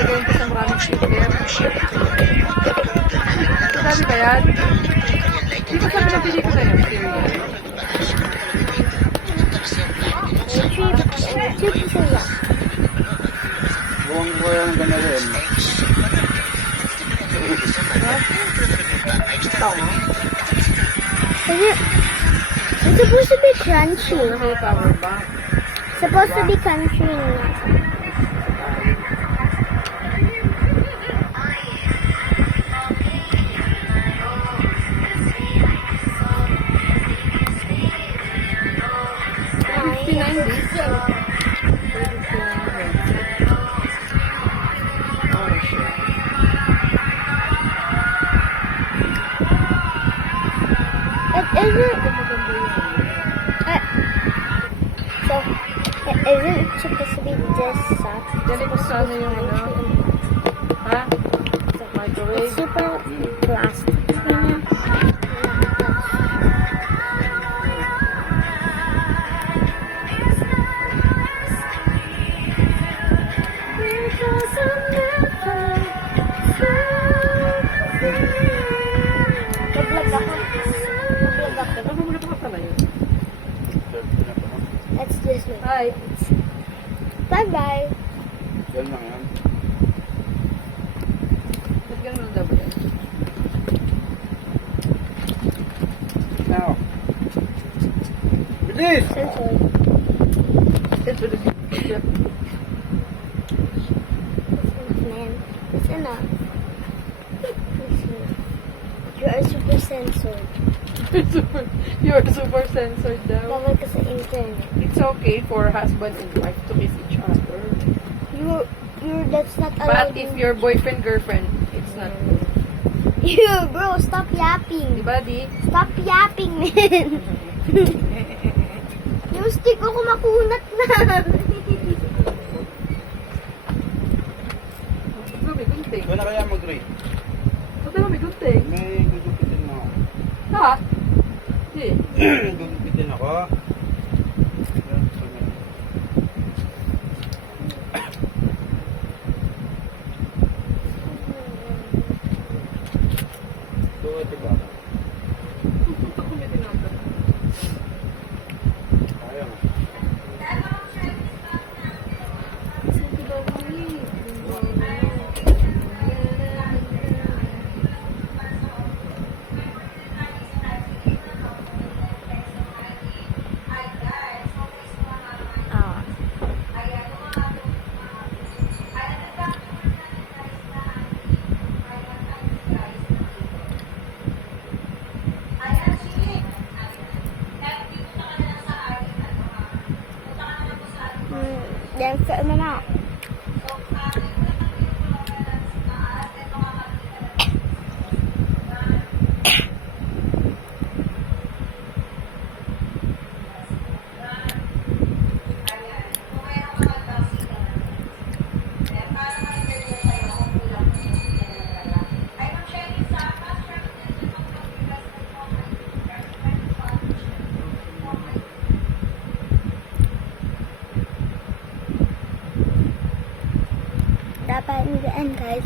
nilagyan ko sa maraming sticker. Sabi ba yan? Di ba sabi ng pili ko na yun? Cheap sila. Buong ko yung ganun. It's supposed to be crunchy. May power bank. Supposed to be crunchy. It isn't supposed to be this soft. Ganito sana yung ano? Ha? It's Microwave? super plastic. That's this way. Hi. Bye-bye. Yan lang yan. Ba't ganun ang double yan? Now. Bilis! Censored. Ito na. Man, it's enough. You are super censored. You're super censored daw. Bawal ka sa internet. It's okay for husband and wife to kiss each other. That's not allowed. But if your boyfriend, girlfriend, it's not good. You, bro, stop yapping. Diba, di? Stop yapping, man. Yung stick ko kumakunat na. Diba, may gunting? Doon na kaya mag-rate. Diba, may gunting? May gugupitin na ako. Ha? Di. Gugupitin ako. Doon, diba? Ako may tinapos. Ayaw nga. Ah. Then, fit them out. Dapat in the end, guys.